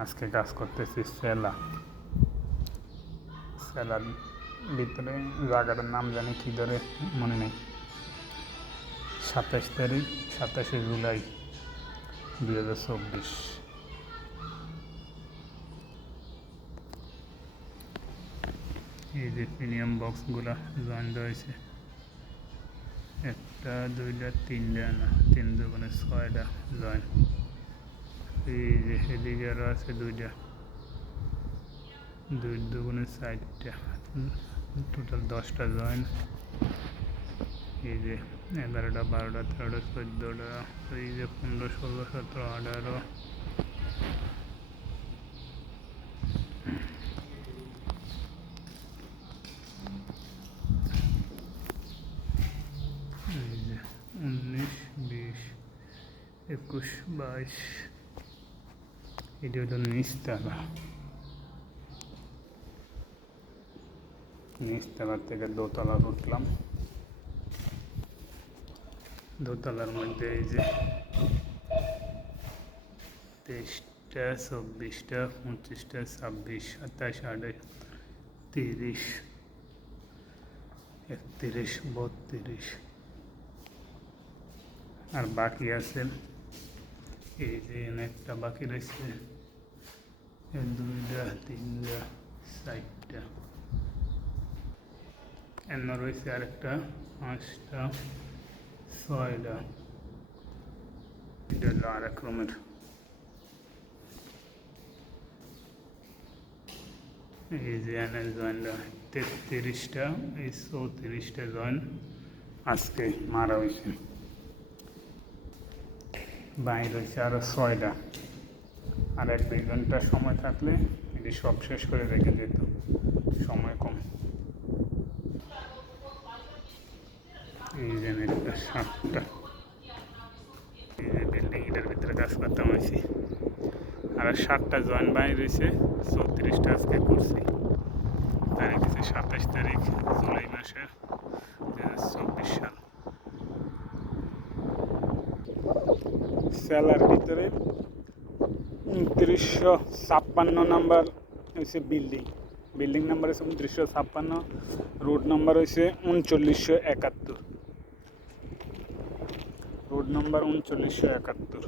আজকে কাজ করতেছি সেলার ভিতরে জায়গাটার নাম জানি কী ধরে মনে নেই। 27শে জুলাই 2024। এই যে প্রিমিয়াম বক্সগুলা জয়েন রয়েছে, 1টা 2টা 3টা না 3 দুগুণে 6টা জয়েন। এই যে এদিকে আরও আছে 2টা, 2 দুগুণে 4টা, টোটাল 10টা জয়েন। এই যে 11টা 12টা 13টা 14টা, এই যে 15 16 17 18। এই যে 19 20 21 22। এটা হলো নিচতলা থেকে দোতলা উঠলাম। দোতলার মধ্যে এই যে 23টা 24টা 25টা 26 27 28 30 31 32। আর বাকি আছে এই যে একটা বাকি রয়েছে, 2টা 3টা 4টা, এন্ন রয়েছে আরেকটা 5টা 6টা। এটা হলো আরেক রুমের। এই যে এনের জয়েনটা 33টা, এই 34টা জয়েন আজকে মারা হয়েছে। বাইরে হয়েছে আরও 6টা। আর 1-2 ঘন্টা সময় থাকলে এটি সব শেষ করে রেখে যেত, সময় কম। এই যে একটা 7টা। এই যে বিল্ডিং এটার ভিতরে কাজ করতাম হয়েছি। আর 7টা জয়েন বাইরে রয়েছে, 34টা আজকে করছি। তারিখ হচ্ছে 27 তারিখ জুলাই মাসের 2024 সাল। সেলার ভিতরে 2956 নাম্বার হচ্ছে বিল্ডিং নাম্বার হচ্ছে 2956, রোড নাম্বার হচ্ছে 3971, রোড নাম্বার 3971।